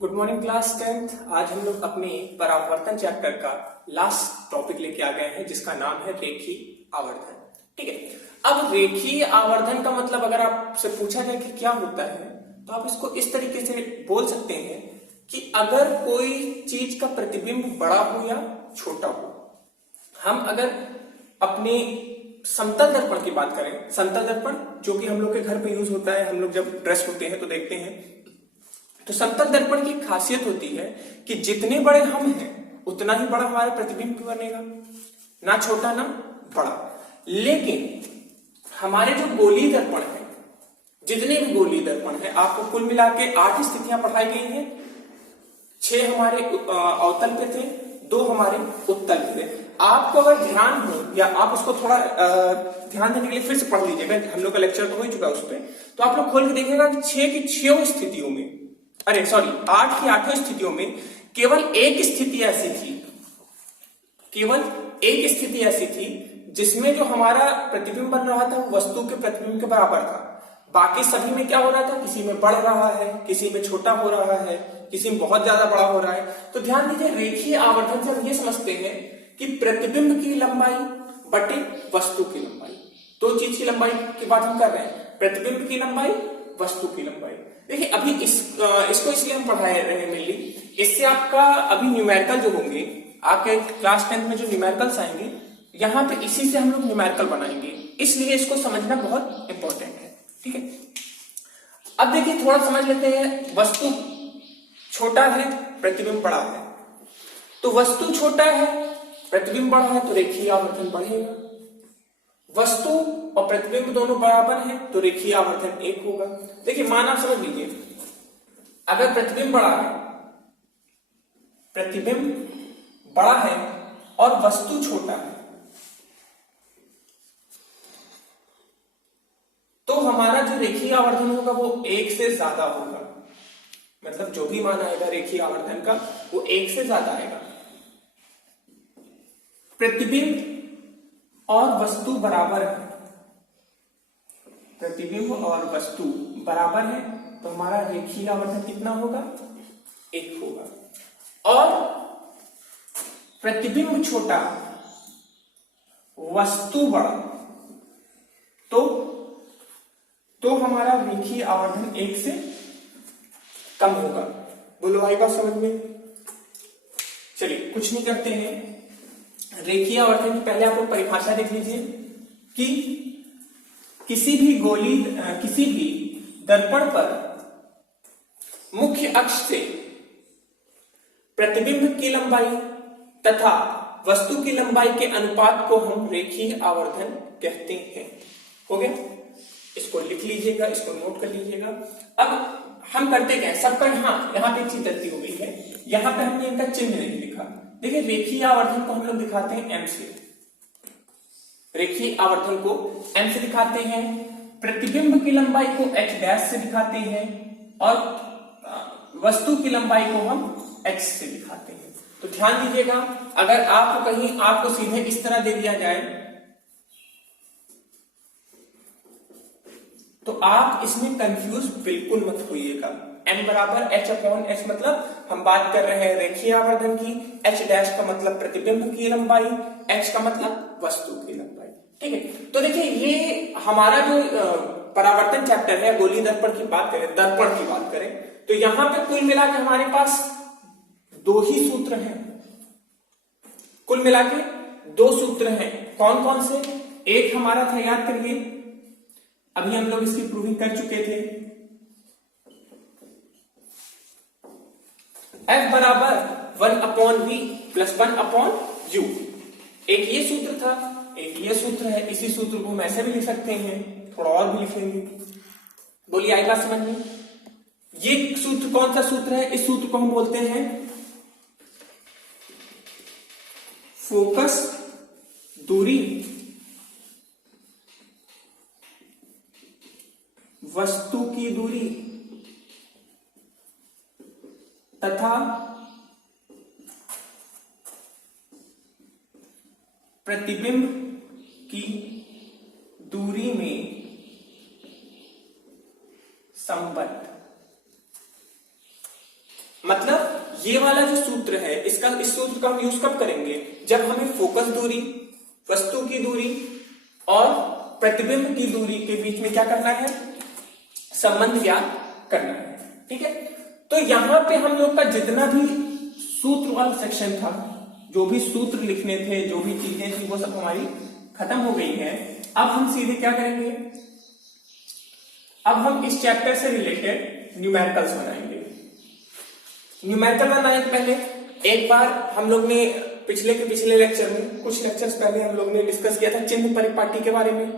Good morning class 10th। आज हम लोग अपने परावर्तन चैप्टर का लास्ट टॉपिक लेके आ गए हैं जिसका नाम है रेखीय आवर्धन। ठीक है, अब रेखीय आवर्धन का मतलब अगर आपसे पूछा जाए कि क्या होता है तो आप इसको इस तरीके से बोल सकते हैं कि अगर कोई चीज का प्रतिबिंब बड़ा हो या छोटा हो, हम अगर अपने समतल दर्पण की बात करें, समतल दर्पण जो कि हम लोग के घर पे यूज होता है, हम लोग जब ड्रेस होते हैं तो देखते हैं, तो समतल दर्पण की खासियत होती है कि जितने बड़े हम हैं उतना ही बड़ा हमारा प्रतिबिंब बनेगा, ना छोटा ना बड़ा। लेकिन हमारे जो गोलीय दर्पण है, जितने भी गोलीय दर्पण है, आपको कुल मिला के 8 स्थितियां पढ़ाई गई हैं। 6 हमारे अवतल पे थे, 2 हमारे उत्तल पे थे। आपको अगर ध्यान हो या आप उसको थोड़ा ध्यान देने के लिए फिर से पढ़ लीजिएगा, हम लोग का लेक्चर तो हो ही चुका है उस पर, तो आप लोग खोल के देखिएगा कि 6 की 6 स्थितियों में, 8 की 8 स्थितियों में केवल एक स्थिति ऐसी थी, केवल एक स्थिति ऐसी थी जिसमें जो हमारा प्रतिबिंब बन रहा था वो वस्तु के प्रतिबिंब के बराबर था। बाकी सभी में क्या हो रहा था, किसी में बढ़ रहा है, किसी में छोटा हो रहा है, किसी में बहुत ज्यादा बड़ा हो रहा है। तो ध्यान दीजिए, रेखीय आवर्धन से हम ये समझते हैं कि प्रतिबिंब की लंबाई बटे वस्तु की लंबाई, दो चीज की लंबाई की बात हम कर रहे हैं, प्रतिबिंब की लंबाई, वस्तु की लंबाई। देखिए अभी इसको इसलिए हम पढ़ा रहे हैं मेनली, इससे आपका अभी न्यूमेरिकल जो होंगे आपके क्लास 10th में, जो न्यूमेरिकल्स आएंगे यहां पे इसी से हम लोग न्यूमेरिकल बनाएंगे, इसलिए इसको समझना बहुत इंपॉर्टेंट है। ठीक है, अब देखिए थोड़ा समझ लेते हैं। वस्तु छोटा है, प्रतिबिंब बड़ा है, तो वस्तु छोटा है, प्रतिबिंब बड़ा है, तो रेखीय आवर्धन बढ़ेगा। वस्तु और प्रतिबिंब दोनों बराबर हैं तो रेखीय आवर्धन 1 होगा। देखिए माना, समझ लीजिए, अगर प्रतिबिंब बड़ा है, प्रतिबिंब बड़ा है और वस्तु छोटा है, तो हमारा जो रेखीय आवर्धन होगा वो 1 से ज्यादा होगा। मतलब जो भी मान आएगा रेखीय आवर्धन का वो 1 से ज्यादा आएगा। प्रतिबिंब और वस्तु बराबर है, प्रतिबिंब और वस्तु बराबर है, तो हमारा रेखीय आवर्धन कितना होगा, 1 होगा। और प्रतिबिंब छोटा, वस्तु बड़ा, तो हमारा रेखीय आवर्धन 1 से कम होगा। बोलो आई बात समझ में? चलिए कुछ नहीं करते हैं, रेखीय आवर्धन की पहले आप लोग परिभाषा देख लीजिए कि किसी भी दर्पण पर मुख्य अक्ष से प्रतिबिंब की लंबाई तथा वस्तु की लंबाई के अनुपात को हम रेखीय आवर्धन कहते हैं। हो गया, इसको लिख लीजिएगा, इसको नोट कर लीजिएगा। अब हम करते क्या है, सबका यहाँ पे एक चीज गलती हो गई है, यहाँ पे हमने इनका चिन्ह नहीं लिखा। देखिए रेखीय आवर्धन को हम लोग दिखाते हैं m से, रेखीय आवर्धन को m से दिखाते हैं, प्रतिबिंब की लंबाई को h डैश से दिखाते हैं और वस्तु की लंबाई को हम h से दिखाते हैं। तो ध्यान दीजिएगा, अगर आपको कहीं आपको सीधे इस तरह दे दिया जाए तो आप इसमें कंफ्यूज बिल्कुल मत होइएगा। m बराबर h अपॉन h, मतलब हम बात कर रहे हैं रेखीय आवर्धन की, h डैश का मतलब प्रतिबिंब की लंबाई, h का मतलब वस्तु की लंबाई। ठीक है, तो देखिए ये हमारा जो परावर्तन चैप्टर है, गोलीय दर्पण की बात करें, दर्पण की बात करें, तो यहां पे कुल मिला के हमारे पास 2 ही सूत्र हैं, कुल मिला के 2 सूत्र हैं। कौन कौन से? एक हमारा था, याद करिए, अभी हम लोग इसकी प्रूविंग कर चुके थे, F बराबर 1 upon v plus 1 upon u। एक ये सूत्र था, एक ये सूत्र है। इसी सूत्र को हम ऐसे भी लिख सकते हैं, थोड़ा और भी लिखेंगे। बोलिए आई बात समझ में? ये सूत्र कौन सा सूत्र है? इस सूत्र को हम बोलते हैं फोकस दूरी वस्तु की दूरी तथा प्रतिबिंब की दूरी में संबंध। मतलब ये वाला जो सूत्र है इस सूत्र का हम यूज कब करेंगे, जब हमें फोकस दूरी, वस्तु की दूरी और प्रतिबिंब की दूरी के बीच में क्या करना है, संबंध ज्ञात करना है। ठीक है, तो यहां पे हम लोग का जितना भी सूत्र वाला सेक्शन था, जो भी सूत्र लिखने थे, जो भी चीजें थी, वो सब हमारी खत्म हो गई है। अब हम सीधे क्या करेंगे, अब हम इस चैप्टर से रिलेटेड न्यूमेरिकल्स बनाएंगे। न्यूमेरिकल बनाने के पहले एक बार हम लोग ने पिछले लेक्चर में, कुछ लेक्चर्स पहले हम लोग ने डिस्कस किया था चिन्ह परिपाटी के बारे में।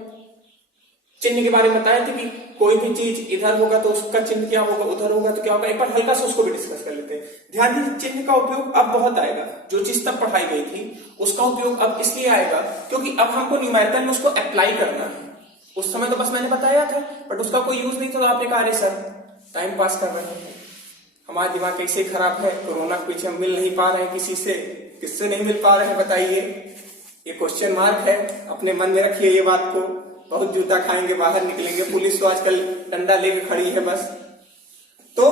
चिन्ह के बारे में बताया था कि कोई भी चीज इधर होगा तो उसका चिन्ह क्या होगा, उधर होगा तो क्या होगा। एक बार हल्का से उसको भी डिस्कस कर लेते हैं। ध्यान दीजिए, चिन्ह का उपयोग अब बहुत आएगा। जो चीज तब पढ़ाई गई थी उसका उपयोग अब इसलिए आएगा क्योंकि अब हमको न्यूमेरिकल में उसको अप्लाई करना है। उस समय तो बस मैंने बताया था, बट उसका कोई यूज नहीं था, तो आपने कहा अरे सर टाइम पास कर रहे हैं, हमारा दिमाग कैसे खराब है, कोरोना के पीछे हम मिल नहीं पा रहे हैं किसी से, किससे नहीं मिल पा रहे हैं बताइए। ये क्वेश्चन मार्क है, अपने मन में रखिए ये बात को। बहुत जूता खाएंगे, बाहर निकलेंगे, पुलिस तो आजकल डंडा लेके खड़ी है बस। तो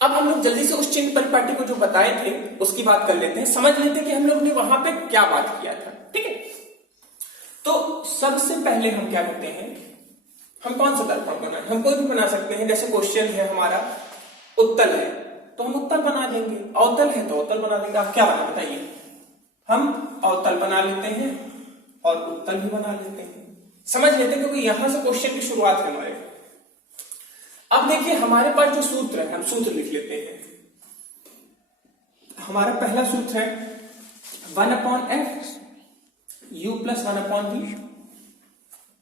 अब हम लोग जल्दी से उस चिन्ह परिपाटी को जो बताए थे उसकी बात कर लेते हैं, समझ लेते हैं कि हम लोग ने वहां पे क्या बात किया था। ठीक है, तो सबसे पहले हम क्या करते हैं, हम कौन सा दर्पण बनाए, हम कोई भी बना सकते हैं। जैसे क्वेश्चन है हमारा उत्तल है तो हम उत्तल बना देंगे, अवतल है तो अवतल बना देंगे। आप क्या बना बताइए, हम अवतल बना लेते हैं और उत्तल भी बना लेते हैं, समझ लेते हैं, क्योंकि यहां से क्वेश्चन की शुरुआत है हमारे। अब देखिए हमारे पास जो सूत्र है, हम सूत्र लिख लेते हैं। हमारा पहला सूत्र है 1/f u + 1/v,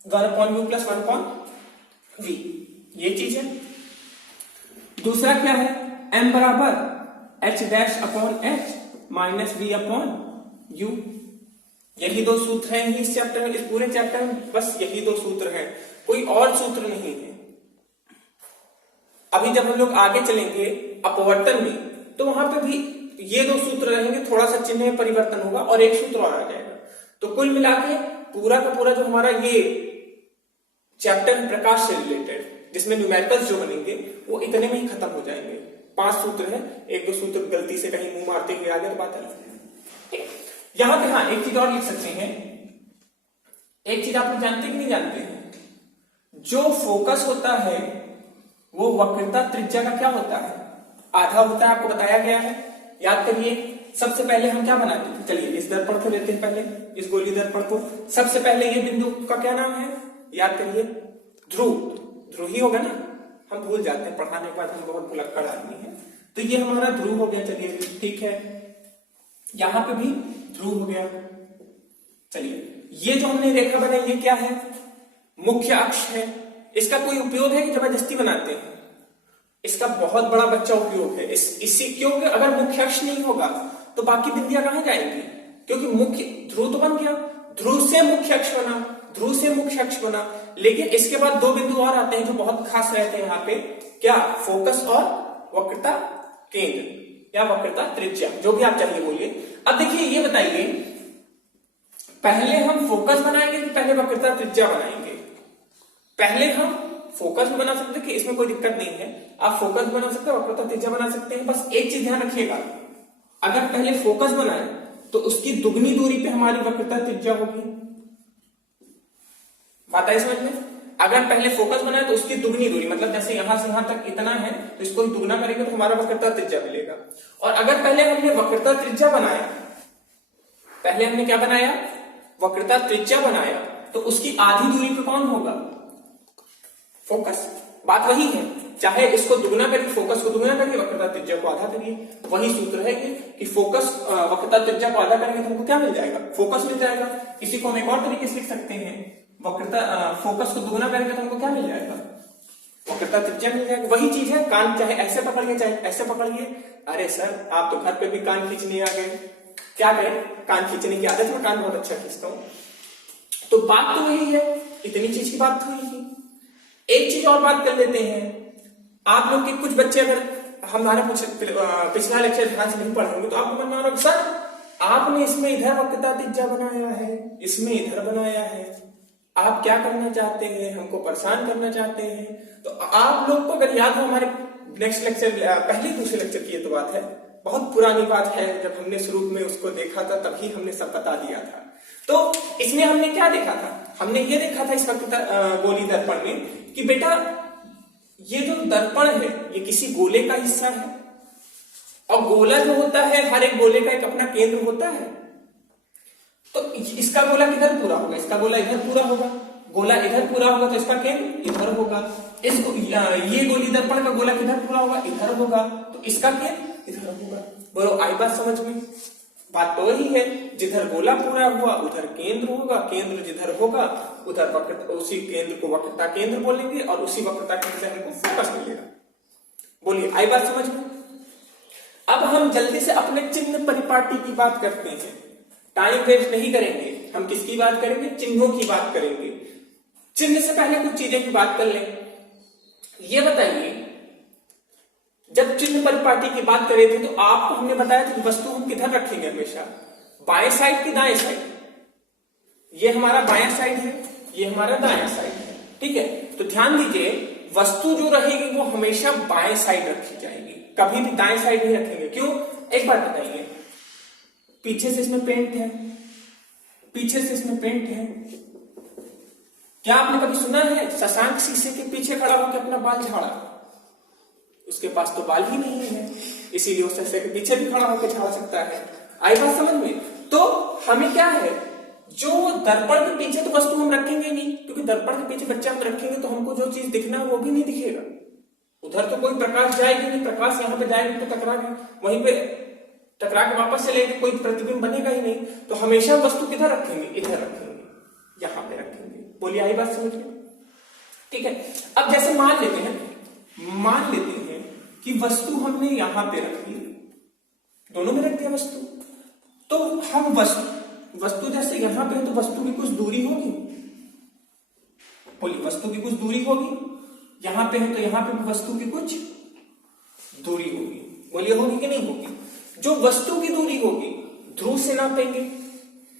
1/u + 1/v, ये चीज है। दूसरा क्या है, m = h'/h - v/u। यही दो सूत्र हैं इस चैप्टर में, इस पूरे चैप्टर में बस यही दो सूत्र हैं, कोई और सूत्र नहीं है। अभी जब हम लोग आगे चलेंगे अपवर्तन में तो वहां पे भी ये दो सूत्र रहेंगे, थोड़ा सा चिन्ह में परिवर्तन होगा और एक सूत्र और आ जाएगा। तो कुल मिला के पूरा का पूरा जो हमारा ये चैप्टर प्रकाश से रिलेटेड, जिसमें न्यूमेरिकल्स जो बनेंगे वो इतने में ही खत्म हो जाएंगे। 5 सूत्र है, 1-2 सूत्र गलती से कहीं मुंह मारते हुए आगे तो बात है। यहां पे हाँ एक चीज और लिख सकते हैं, एक चीज आप लोग जानते कि नहीं जानते हैं, जो फोकस होता है वो वक्रता त्रिज्या का क्या होता है, आधा होता है, आपको बताया गया है। याद करिए, सबसे पहले हम क्या बनाते थे, चलिए इस दर्पण को लेते हैं, पहले इस गोली दर्पण को। सबसे पहले ये बिंदु का क्या नाम है, याद करिए, ध्रुव। ध्रुव ही होगा ना, हम भूल जाते हैं, पढ़ाने के बाद हम बहुत भुलक्कड़ आदमी है। तो ये हमारा ध्रुव हो गया, चलिए ठीक है। यहां पे भी ध्रुव हो गया। चलिए ये जो हमने रेखा बनाई ये क्या है, मुख्य अक्ष है। इसका कोई उपयोग है कि जबरदस्ती बनाते हैं, इसका बहुत बड़ा बच्चा उपयोग है। इससे क्योंकि अगर मुख्य अक्ष नहीं होगा तो बाकी बिंदियां कहां जाएंगी, क्योंकि मुख्य ध्रुव तो बन गया, ध्रुव से मुख्य अक्ष बना, ध्रुव से मुख्य अक्ष बना। लेकिन इसके बाद 2 बिंदु और आते हैं जो बहुत खास रहते हैं यहाँ पे, क्या, फोकस और वक्रता केंद्र या वक्रता त्रिज्या, जो भी आप चाहिए बोलिए। अब देखिए ये बताइए, पहले हम फोकस बनाएंगे कि पहले वक्रता त्रिज्या बनाएंगे? पहले हम फोकस भी बना सकते हैं कि इसमें कोई दिक्कत नहीं है, आप फोकस बना सकते हैं, वक्रता त्रिज्या बना सकते हैं। बस एक चीज ध्यान रखिएगा, अगर पहले फोकस बनाए तो उसकी दुगनी दूरी पे हमारी वक्रता त्रिज्या होगी। बात है समझ में? अगर पहले फोकस बनाए तो उसकी दुगनी दूरी, मतलब जैसे यहां से यहां तक इतना है तो इसको दुगना करेंगे तो हमारा वक्रता त्रिज्या मिलेगा। और अगर पहले हमने वक्रता त्रिज्या बनाया, पहले हमने क्या बनाया, वक्रता त्रिज्या बनाया, तो उसकी आधी दूरी पे कौन होगा, फोकस। बात वही है, चाहे इसको दुगना करिए, फोकस को दुगना करिए, वक्रता त्रिज्या को आधा करिए। वही सूत्र है कि फोकस वक्रता त्रिज्या को आधा करेंगे तो हमको क्या मिल जाएगा, फोकस मिल जाएगा। इसी को हम एक और तरीके से लिख सकते हैं, वक्रता फोकस को दुगना करेंगे तो हमको क्या मिल जाएगा, वक्रता त्रिज्या मिल जाएगा। वही चीज है, कान चाहे ऐसे पकड़िए चाहे ऐसे पकड़िए। अरे सर आप तो घर पे भी कान खींचने आ गए, क्या करें, कान खींचने की आदत में कान बहुत अच्छा खींचता हूं। तो बात तो वही है, इतनी चीज की बात हुई थी। एक चीज और बात कर लेते हैं, आप लोग के कुछ बच्चे अगर हमारा पिछला लेक्चर ध्यान से नहीं पढ़ होंगे तो आपको मन में आ रहा, सर आपने इसमें इधर वक्रता त्रिज्या बनाया है, इसमें इधर बनाया है, आप क्या करना चाहते हैं, हमको परेशान करना चाहते हैं। तो आप लोग को अगर याद हो, हमारे नेक्स्ट लेक्चर, पहले दूसरे लेक्चर की ये तो बात है, बहुत पुरानी बात है, जब हमने शुरू में उसको देखा था तभी हमने सब बता दिया था। तो इसमें हमने क्या देखा था, हमने ये देखा था इस वक्त गोली दर्पण में कि बेटा ये जो दर्पण है ये किसी गोले का हिस्सा है, और गोला जो होता है हर एक गोले का एक अपना केंद्र होता है। तो इसका गोला किधर पूरा होगा, इसका गोला इधर पूरा होगा, गोला इधर पूरा होगा तो इसका केंद्र इधर होगा। ये गोली दर्पण का गोला किधर पूरा होगा, इधर होगा, तो इसका केंद्र इधर होगा। बोलो आई बात समझ में? बात तो वही है, जिधर गोला पूरा हुआ उधर केंद्र होगा, केंद्र जिधर होगा उधर वक्रता, उसी केंद्र को वक्रता केंद्र बोलेंगे और उसी वक्रता केंद्र से हमको फोकस मिलेगा। बोलिए आई बात समझ में? अब हम जल्दी से अपने चिन्ह परिपाटी की बात करते हैं, टाइम वेस्ट नहीं करेंगे। हम किसकी बात करेंगे? चिन्हों की बात करेंगे। चिन्ह से पहले कुछ चीजें की बात कर लें। ये बताइए, जब चिन्ह परिपाटी की बात कर रहे थे तो आपको हमने बताया था कि वस्तु हम किधर रखेंगे हमेशा, बाएं साइड की दाएं साइड। ये हमारा बायां साइड है, ये हमारा दायां साइड है, ठीक है। तो ध्यान दीजिए, वस्तु जो रहेगी वो हमेशा बाएं साइड रखी जाएगी, कभी भी दाएं साइड नहीं रखेंगे। क्यों? एक बात बताइए, पीछे से इसमें पेंट है, पीछे से इसमें पेंट है। क्या आपने कभी सुना है शशांक शीशे के पीछे खड़ा होकर अपना बाल झाड़ा? उसके पास तो बाल ही नहीं है, इसीलिए वो शीशे के पीछे भी खड़ा होकर झाड़ सकता है। आई बात समझ में? तो हमें क्या है, जो दर्पण के पीछे तो वस्तु हम रखेंगे नहीं, क्योंकि दर्पण के पीछे बच्चा हम रखेंगे तो हमको जो चीज दिखना है वो भी नहीं दिखेगा। उधर तो कोई प्रकाश जाएगी नहीं, प्रकाश यहाँ पे जाएगी तो टकराएगा, वहीं पे टकरा के वापस चलेगी, कोई प्रतिबिंब बनेगा ही नहीं। तो हमेशा वस्तु किधर रखेंगे? इधर रखेंगे, यहां पे रखेंगे। बोलिए आई बात समझ में? ठीक है। अब जैसे मान लेते हैं कि वस्तु हमने यहां पे रख ली, दोनों में रख दिया वस्तु, तो हम वस्तु जैसे यहां पे है तो वस्तु की कुछ दूरी होगी। बोलिए वस्तु की कुछ दूरी होगी, यहां पे है तो यहां पे भी वस्तु की कुछ दूरी होगी। बोलिए होगी कि नहीं होगी? जो वस्तु की दूरी होगी ध्रुव से नापेंगे,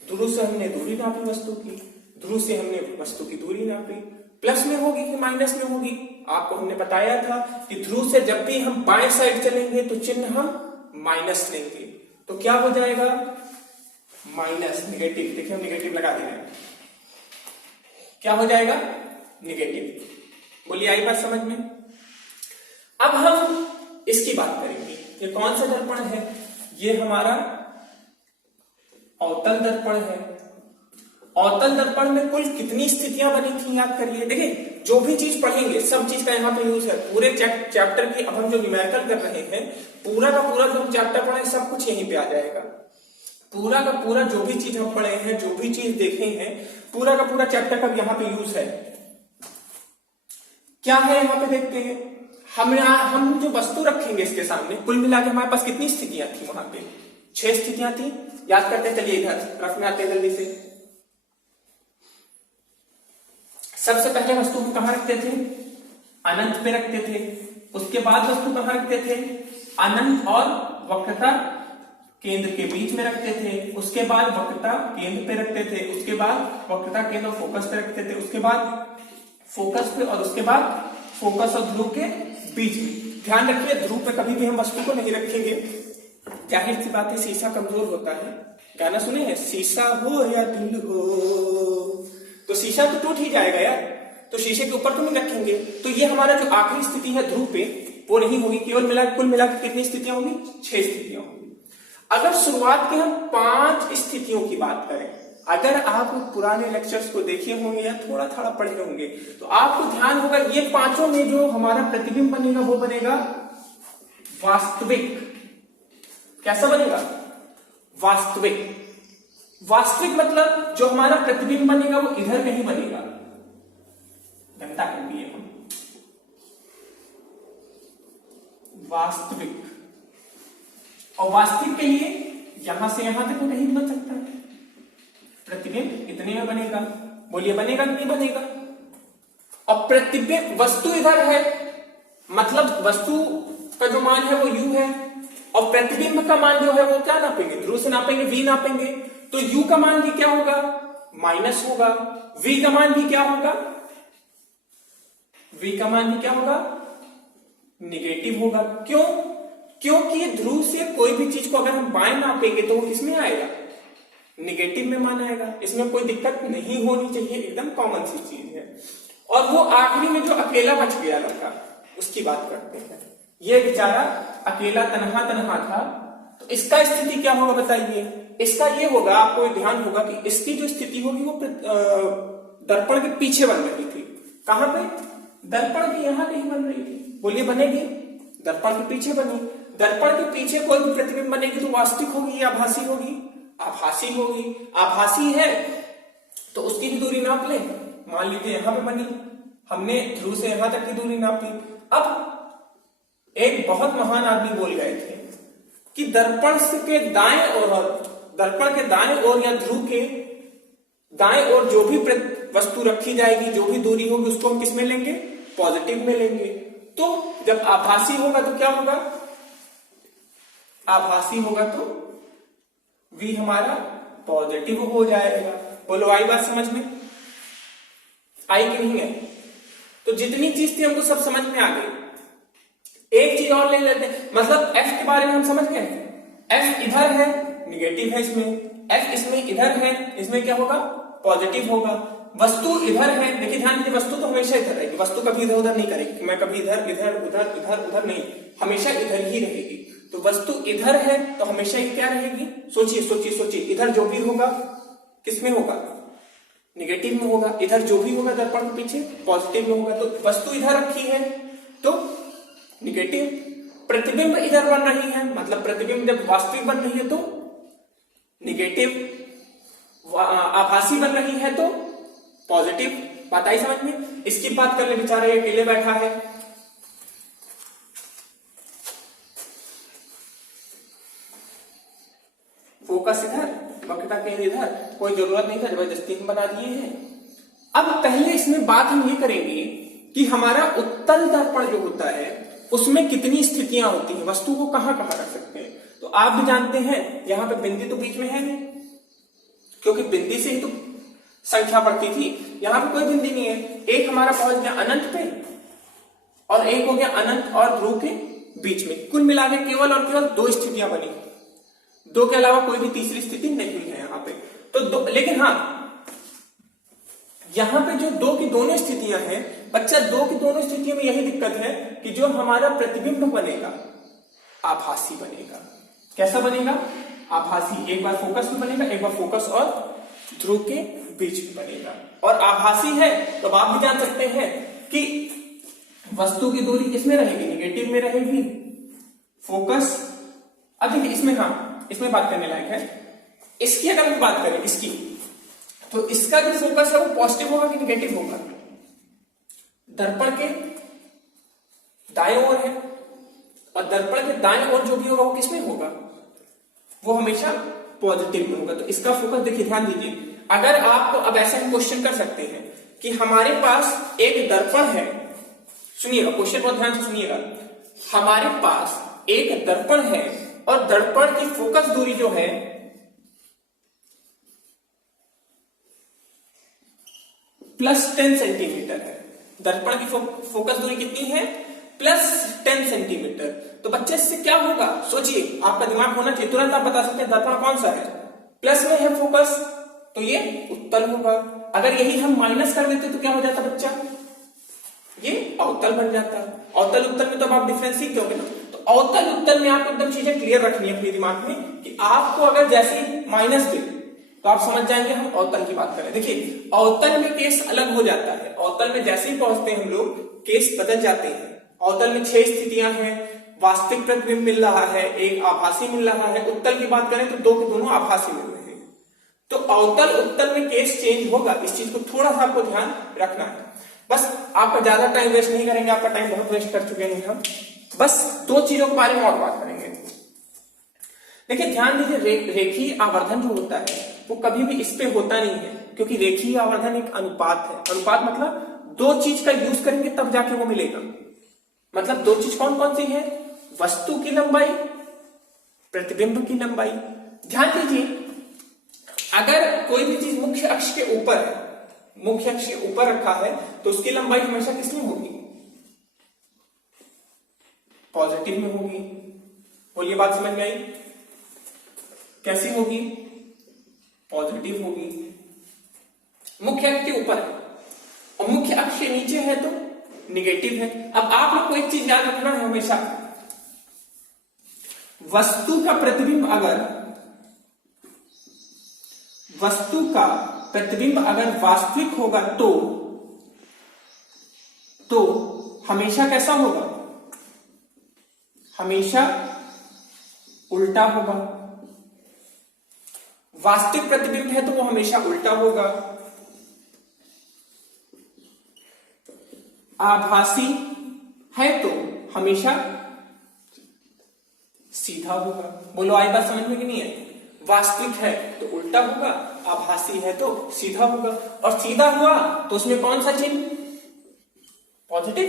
ध्रुव से हमने दूरी नापी वस्तु की, ध्रुव से हमने वस्तु की दूरी नापी। प्लस में होगी कि माइनस में होगी? आपको हमने बताया था कि ध्रुव से जब भी हम बाएं साइड चलेंगे तो चिन्ह हम माइनस लेंगे, तो क्या हो जाएगा? Minus, negative. देखिए हम निगेटिव लगा दे रहे हैं, क्या हो जाएगा? निगेटिव। बोलिए आई बात समझ में? अब हम इसकी बात करेंगे, ये कौन सा दर्पण है? ये हमारा अवतल दर्पण है। अवतल दर्पण में कुल कितनी स्थितियां बनी थी याद करिए। देखिए जो भी चीज पढ़ेंगे सब चीज का यहाँ पे यूज है। पूरे चैप्टर की अब हम जो न्यूमेरिकल कर रहे हैं, पूरा का पूरा जो हम चैप्टर पढ़े सब कुछ यहीं पे आ जाएगा। पूरा का पूरा जो भी चीज हम पढ़े हैं, जो भी चीज देखे हैं, पूरा का पूरा चैप्टर का यहाँ पे यूज है। क्या है यहाँ पे देखते हैं, हम जो वस्तु रखेंगे इसके सामने, कुल मिला के हमारे पास कितनी स्थितियां थी? वहां पे 6 स्थितियां थी। याद करते चलिए, इधर रफ में आते हैं जल्दी से। सबसे पहले वस्तु हम कहां रखते थे? अनंत पे रखते थे। उसके बाद वस्तु कहां रखते थे? अनंत और वक्रता केंद्र के बीच में रखते थे। उसके बाद वक्रता केंद्र पे रखते थे। उसके बाद वक्रता केंद्र और फोकस पे रखते थे। उसके बाद फोकस पे, और उसके बाद फोकस और ध्रुव के बीच में। ध्यान रखिए, ध्रुव पे कभी भी हम वस्तु को नहीं रखेंगे। जाहिर सी बात है, शीशा कमजोर होता है। गाना सुने हैं, शीशा हो या दिल हो, तो शीशा तो टूट ही जाएगा यार, तो शीशे के ऊपर तो नहीं रखेंगे। तो ये हमारा जो आखिरी स्थिति है ध्रुव पे, वो नहीं होगी। केवल कुल मिला के कितनी स्थितियां होंगी? 6 स्थितियां होंगी। अगर शुरुआत के हम 5 स्थितियों की बात करें, अगर आप पुराने लेक्चर्स को देखे होंगे या थोड़ा थोड़ा पढ़े होंगे, तो आपको ध्यान होगा ये पांचों में जो हमारा प्रतिबिंब बनेगा वो बनेगा वास्तविक। कैसा बनेगा? वास्तविक। वास्तविक मतलब जो हमारा प्रतिबिंब बनेगा वो इधर कहीं बनेगा। घंटा कर दिए हम, वास्तविक। और वास्तविक के लिए यहां से यहां तक नहीं बन सकता है, प्रतिबिंब इतने में बनेगा। बोलिए बनेगा कि नहीं बनेगा? और प्रतिबिंब, वस्तु इधर है, मतलब वस्तु का जो मान है वो u है, और प्रतिबिंब का मान जो है वो क्या नापेंगे? ध्रुव से नापेंगे, v नापेंगे। तो u का मान भी क्या होगा? माइनस होगा। v का मान भी क्या होगा? v का मान भी क्या होगा? निगेटिव होगा। क्यों? क्योंकि ध्रुव से कोई भी चीज को अगर हम बाएं नापेंगे तो वो किसमें आएगा? निगेटिव में मान आएगा। इसमें कोई दिक्कत नहीं होनी चाहिए, एकदम कॉमन सी चीज है। और वो आखिरी में जो अकेला बच गया लड़का, उसकी बात करते हैं। ये बेचारा अकेला तनहा तनहा था, तो इसका स्थिति क्या होगा बताइए? इसका ये होगा, आपको ध्यान होगा कि इसकी जो स्थिति होगी वो दर्पण के पीछे बन रही थी। कहां पे? दर्पण के यहां कहीं बन रही थी। बोलिए बनेगी? दर्पण के पीछे बनी। दर्पण के पीछे कोई भी प्रतिबिंब बनेगी तो वास्तविक होगी या आभासी होगी? आभासी होगी। आभासी है तो उसकी भी दूरी नाप ले। मान लीजिए यहां पे बनी, हमने ध्रुव से यहां तक की दूरी नापी। अब एक बहुत महान आदमी बोल गए थे कि दर्पण के दाएं ओर, दर्पण के दाएं ओर या ध्रुव के दाएं ओर जो भी वस्तु रखी जाएगी, जो भी दूरी होगी, उसको हम किस में लेंगे? पॉजिटिव में लेंगे। तो जब आभासी होगा तो क्या होगा? आभासी होगा तो v हमारा पॉजिटिव हो जाएगा। बोलो आई बात समझ में आई कि नहीं है? तो जितनी चीज थी हमको सब समझ में आ गई। एक चीज और ले लेते हैं, मतलब f के बारे में हम समझ गए। f इधर है, निगेटिव है इसमें। f इसमें इधर है, इसमें क्या होगा? पॉजिटिव होगा। वस्तु इधर है, देखिए ध्यान दीजिए, वस्तु तो हमेशा इधर रहेगी। वस्तु कभी इधर उधर नहीं करेगी। मैं कभी इधर इधर उधर इधर उधर नहीं, हमेशा इधर ही रहेगी। तो वस्तु इधर है तो हमेशा ही क्या रहेगी? सोचिए सोचिए सोचिए, इधर जो भी होगा किसमें होगा? निगेटिव में होगा। इधर जो भी होगा दर्पण के पीछे पॉजिटिव में होगा। तो वस्तु इधर रखी है तो निगेटिव। प्रतिबिंब इधर बन रही है, मतलब प्रतिबिंब जब वास्तविक बन रही है तो निगेटिव। आभासी बन रही है तो पॉजिटिव। बात आई समझ में? इसकी बात कर ले, बेचारा ये अकेले बैठा है। फोकस इधर, वक्रता केंद्र इधर, कोई जरूरत नहीं था, जबरदस्ती हम बना दिए हैं। अब पहले इसमें बात हम ये करेंगे कि हमारा उत्तल दर्पण जो होता है उसमें कितनी स्थितियां होती हैं, वस्तु को कहां कहां रख सकते हैं। तो आप भी जानते हैं यहां पे बिंदी तो बीच में है नहीं, क्योंकि बिंदी से ही तो संख्या बढ़ती थी। यहां पे कोई बिंदी नहीं है। एक हमारा पहुंच गया अनंत पे और एक हो गया अनंत और ध्रुव के बीच में। कुल मिला के केवल और केवल दो स्थितियां बनी, दो के अलावा कोई भी तीसरी स्थिति नहीं हुई है यहाँ पे। तो दो, लेकिन हाँ यहां पे जो दो की दोनों स्थितियां हैं बच्चा, दो की दोनों स्थितियों में यही दिक्कत है कि जो हमारा प्रतिबिंब बनेगा आभासी बनेगा। कैसा बनेगा? आभासी। एक बार फोकस में बनेगा, एक बार फोकस और ध्रुव के बीच में बनेगा। और आभासी है तो आप भी जान सकते हैं कि वस्तु की दूरी किसमें रहेगी? निगेटिव में रहेगी। फोकस, अब देखिए इसमें, हाँ इसमें बात करने लायक है। इसकी अगर हम बात करें इसकी, तो इसका जो फोकस है वो पॉजिटिव होगा कि निगेटिव होगा? दर्पण के दाएं ओर है और दर्पण के दाएं ओर जो भी होगा वो किसमें होगा? वो हमेशा पॉजिटिव में होगा। तो इसका फोकस देखिए, ध्यान दीजिए। अगर आप अब ऐसा हम क्वेश्चन कर सकते हैं कि हमारे पास एक दर्पण है, सुनिएगा क्वेश्चन बहुत ध्यान से सुनिएगा। हमारे पास एक दर्पण है और दर्पण की फोकस दूरी जो है +10 सेंटीमीटर है। दर्पण की फोकस दूरी कितनी है? +10 सेंटीमीटर। तो बच्चे इससे क्या होगा? सोचिए, आपका दिमाग होना चाहिए, तुरंत आप बता सकते हैं दर्पण कौन सा है। प्लस में है फोकस तो ये उत्तल होगा। अगर यही हम माइनस कर देते तो क्या हो जाता बच्चा? ये अवतल बन जाता। अवतल उत्तल में तो अब आप डिफरेंस सीख गए ना। तो अवतल उत्तल में आपको एकदम चीजें क्लियर रखनी है अपने दिमाग में कि आपको अगर जैसे माइनस दे तो आप समझ जाएंगे हम अवतल की बात करें। देखिए अवतल में केस अलग हो जाता है। अवतल में जैसे ही पहुंचते हैं हम लोग केस बदल जाते हैं। अवतल में 6 स्थितियां हैं, वास्तविक प्रतिबिंब मिल रहा है, एक आभासी मिल रहा है। उत्तल की बात करें तो दो के दोनों आभासी मिल रहे हैं। तो अवतल उत्तल में केस चेंज होगा। इस चीज को थोड़ा सा आपको ध्यान रखना है। बस आपका ज्यादा टाइम वेस्ट नहीं करेंगे, आपका टाइम बहुत वेस्ट कर चुके हैं हम। बस दो चीजों के बारे में और बात करेंगे। देखिए ध्यान दीजिए, रेखीय आवर्धन जो होता है वो कभी भी इस पे होता नहीं है, क्योंकि रेखीय आवर्धन एक अनुपात है। अनुपात मतलब दो चीज का यूज करेंगे तब जाके वो मिलेगा। मतलब दो चीज कौन कौन सी है? वस्तु की लंबाई, प्रतिबिंब की लंबाई। ध्यान दीजिए, अगर कोई भी चीज मुख्य अक्ष के ऊपर है, मुख्य अक्ष के ऊपर रखा है तो उसकी लंबाई हमेशा किसमें होगी? पॉजिटिव में होगी। बोलिए बात समझ में आई? कैसी होगी? पॉजिटिव होगी। मुख्य अक्ष के ऊपर है और मुख्य अक्ष के नीचे है तो निगेटिव है। अब आप लोग को एक चीज याद रखना है हमेशा, वस्तु का प्रतिबिंब अगर वास्तविक होगा तो हमेशा कैसा होगा? हमेशा उल्टा होगा। वास्तविक प्रतिबिंब है तो वो हमेशा उल्टा होगा। आभासी है तो हमेशा सीधा होगा। बोलो आई बात समझ में कि नहीं है? वास्तविक है तो उल्टा होगा, आभासी है तो सीधा होगा। और सीधा हुआ तो उसमें कौन सा चिन्ह? पॉजिटिव।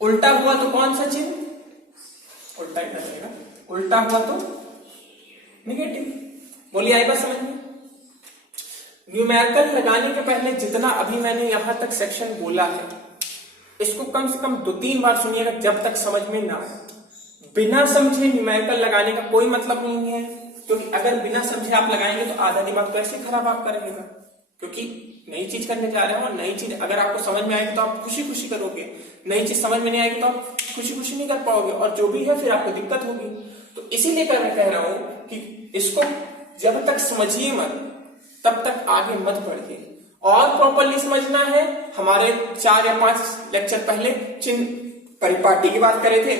उल्टा हुआ तो कौन सा चिन्ह? उल्टा ही रहेगा। उल्टा हुआ तो निगेटिव। बोलिए आई बात समझ में? न्यूमेरिकल लगाने के पहले जितना अभी मैंने यहां तक सेक्शन बोला है, इसको कम से कम 2-3 बार सुनिएगा जब तक समझ में ना आए। बिना समझे न्यूमेरिकल लगाने का कोई मतलब नहीं है, क्योंकि अगर बिना समझे आप लगाएंगे तो आधा दिमाग तो ऐसे खराब आपका रहेगा। क्योंकि नई चीज करने जा रहे हो, नई चीज अगर आपको समझ में आएगी तो आप खुशी खुशी करोगे, नई चीज समझ में नहीं आएगी तो आप खुशी खुशी नहीं कर पाओगे, और जो भी है फिर आपको दिक्कत होगी। तो इसीलिए मैं कह रहा हूं कि इसको जब तक समझिए मत तब तक आगे मत बढ़िए। और प्रॉपरली समझना है, हमारे 4 या 5 लेक्चर पहले चिन्ह परिपाटी की बात करे थे,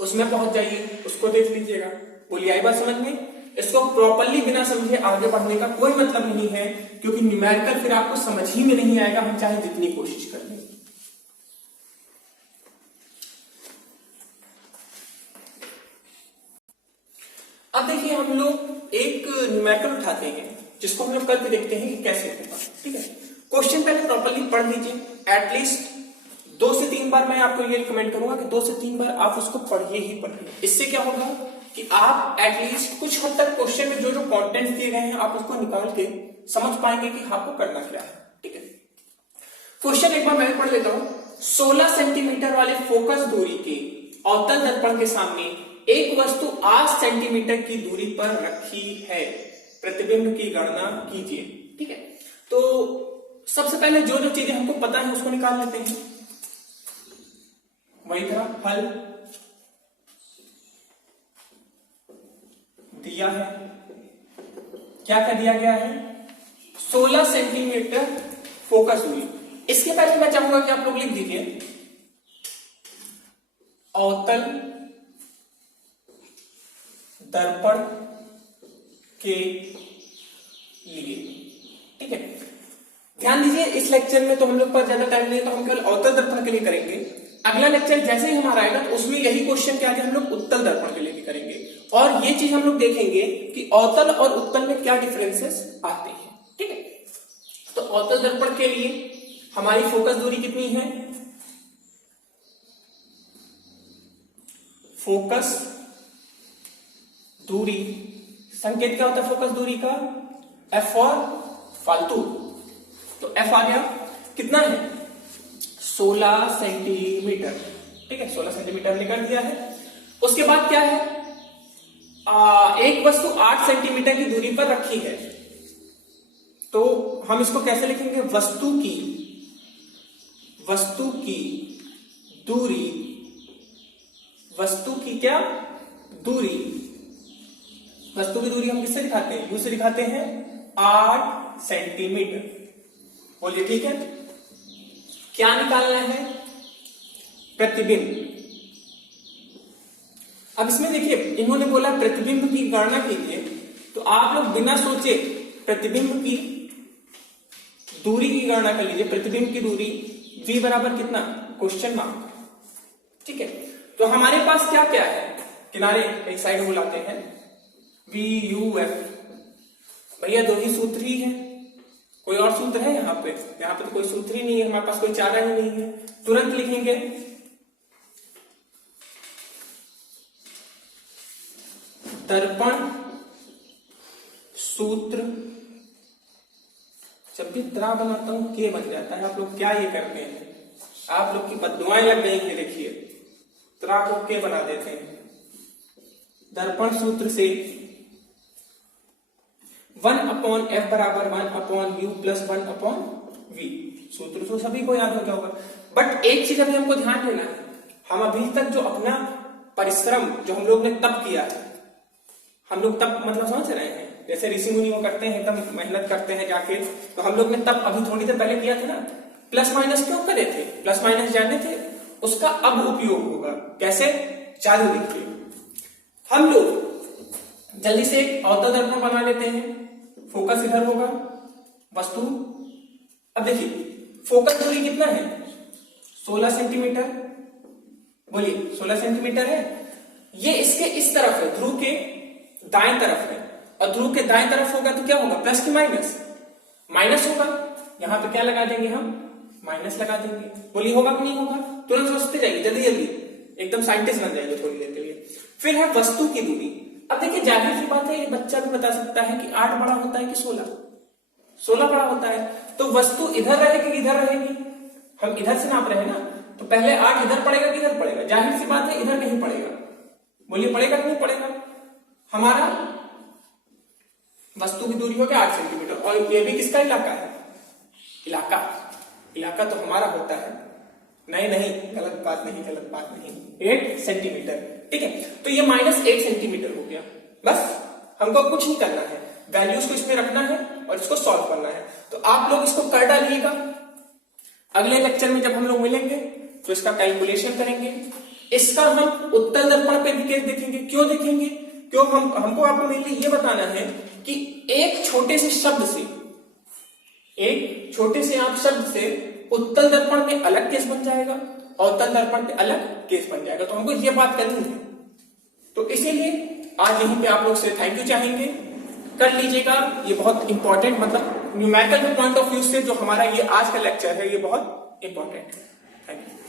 उसमें पहुंच जाइए, उसको देख लीजिएगा। बोलिए आई बात समझ में? इसको प्रॉपरली बिना समझे आगे बढ़ने का कोई मतलब नहीं है, क्योंकि न्यूमेरिकल फिर आपको समझ ही में नहीं आएगा, हम चाहे जितनी कोशिश कर लें। अब देखिए, हम लोग एक न्यूमेरिकल उठाते हैं जिसको हम लोग करके देखते हैं कि कैसे होगा। ठीक है, क्वेश्चन पहले प्रॉपरली पढ़ लीजिए। एटलीस्ट 2 से 3 बार मैं आपको ये रिकमेंड करूंगा कि 2 से 3 बार आप उसको पढ़िए ही पढ़िए। इससे क्या होगा कि आप एटलीस्ट कुछ हद तक क्वेश्चन में जो जो कंटेंट दिए गए हैं आप उसको निकाल के समझ पाएंगे कि आपको करना क्या है। ठीक है, क्वेश्चन एक बार मैं पढ़ लेता हूं। 16 सेंटीमीटर वाले फोकस दूरी के अवतल दर्पण के सामने एक वस्तु 8 सेंटीमीटर की दूरी पर रखी है, प्रतिबिंब की गणना कीजिए। ठीक है, तो सबसे पहले जो जो चीजें हमको पता है उसको निकाल लेते हैं। वही तरह हल दिया है, क्या क्या दिया गया है? 16 सेंटीमीटर फोकस दूरी। इसके पहले मैं चाहूंगा कि आप लोग लिख दीजिए अवतल दर्पण के लिए। ठीक है, ध्यान दीजिए, इस लेक्चर में तो हम लोग पर ज्यादा टाइम नहीं है, तो हम केवल अवतल दर्पण के लिए करेंगे। अगला लेक्चर जैसे ही हमारा आएगा तो उसमें यही क्वेश्चन के आगे हम लोग उत्तल दर्पण के लिए भी करेंगे, और ये चीज हम लोग देखेंगे कि अवतल और उत्तल में क्या डिफरेंसेस आते हैं। ठीक है, तो अवतल दर्पण के लिए हमारी फोकस दूरी कितनी है? फोकस दूरी, संकेत क्या होता है फोकस दूरी का? एफ और फालतू, तो एफ आ गया, कितना है? 16 सेंटीमीटर। ठीक है, 16 सेंटीमीटर निकल दिया है। उसके बाद क्या है? एक वस्तु 8 सेंटीमीटर की दूरी पर रखी है, तो हम इसको कैसे लिखेंगे? वस्तु की दूरी, वस्तु की क्या दूरी? वस्तु की दूरी हम किससे दिखाते हैं? यू से दिखाते हैं, 8 सेंटीमीटर। बोलिए ठीक है, क्या निकालना है? प्रतिबिंब। अब इसमें देखिए, इन्होंने बोला प्रतिबिंब की गणना कीजिए, तो आप लोग बिना सोचे प्रतिबिंब की दूरी की गणना कर लीजिए। प्रतिबिंब की दूरी v बराबर कितना? Question mark. ठीक है, तो हमारे पास क्या क्या है? किनारे एक साइड बुलाते हैं, वी यू एफ। भैया 2 ही सूत्र ही है, कोई और सूत्र है यहाँ पे? यहाँ पे तो कोई सूत्र ही नहीं है, हमारे पास कोई चारा ही नहीं है। तुरंत लिखेंगे दर्पण सूत्र। जब भी त्रा बनाता हूं के बन जाता है। आप लोग क्या ये करते हैं? आप लोग की बद्दुआएं लग गई है। देखिए त्रा को के बना देते हैं। दर्पण सूत्र से 1/f बराबर 1/u प्लस 1/v। सूत्र तो सभी को याद हो गया होगा, बट एक चीज अभी हमको ध्यान देना है, हम अभी तक जो अपना परिश्रम जो हम लोग ने तप किया है, हम लोग तप मतलब समझ रहे हैं, जैसे ऋषि मुनि वो करते हैं, एकदम मेहनत करते हैं जाके, तो हम लोग ने तप अभी थोड़ी देर पहले किया था ना, प्लस माइनस क्यों करे थे, प्लस माइनस जानने थे, उसका अब उपयोग होगा। कैसे? चालू देखिए, हम लोग जल्दी से एक अवतल दर्पण बना लेते हैं, फोकस इधर होगा, वस्तु, अब देखिए फोकस दूरी कितना है, 16 सेंटीमीटर, बोलिए 16 सेंटीमीटर है। ये इसके इस तरफ है, ध्रुव के दाएं तरफ है, और ध्रुव के दाएं तरफ होगा तो क्या होगा, प्लस की माइनस, माइनस होगा, यहां पे क्या लगा देंगे हम, माइनस लगा देंगे। बोलिए होगा कि नहीं होगा, तुरंत सोचते जाइए, जल्दी जल्दी, एकदम साइंटिस्ट बन जाइए थोड़ी देर के लिए। फिर है वस्तु की दूरी। अब देखिए जाहिर सी बात है, ये बच्चा भी बता सकता है कि 8 बड़ा होता है कि 16 बड़ा होता है, तो वस्तु इधर रहेगी कि इधर रहेगी, हम इधर से नाप रहे हैं ना, तो पहले 8 इधर पड़ेगा कि इधर पड़ेगा, जाहिर सी बात है इधर नहीं पड़ेगा। बोलिए पड़ेगा कि नहीं पड़ेगा, हमारा वस्तु की दूरी हो गया 8 सेंटीमीटर, और ये भी किसका इलाका है, इलाका तो हमारा होता है, नहीं गलत बात नहीं, 8 सेंटीमीटर, ठीक है। तो ये -8 सेंटीमीटर हो गया, बस हमको कुछ नहीं करना है, वैल्यूज को इसमें रखना है और इसको सॉल्व करना है। तो आप लोग इसको कर डालिएगा, अगले लेक्चर में जब हम लोग मिलेंगे तो इसका कैलकुलेशन करेंगे। इसका हम उत्तल दर्पण पे देखेंगे। क्यों देखेंगे? क्यों हमको आपको मेनली ये बताना है कि एक छोटे से शब्द से उत्तल दर्पण में अलग केस बन जाएगा, अवतल दर्पण पे अलग केस बन जाएगा, तो हमको ये बात करनी है। तो इसीलिए आज यहीं पे आप लोग से थैंक यू चाहेंगे, कर लीजिएगा, ये बहुत इंपॉर्टेंट, मतलब न्यूमेरिकल पॉइंट ऑफ व्यू से जो हमारा ये आज का लेक्चर है ये बहुत इंपॉर्टेंट है। Thank you.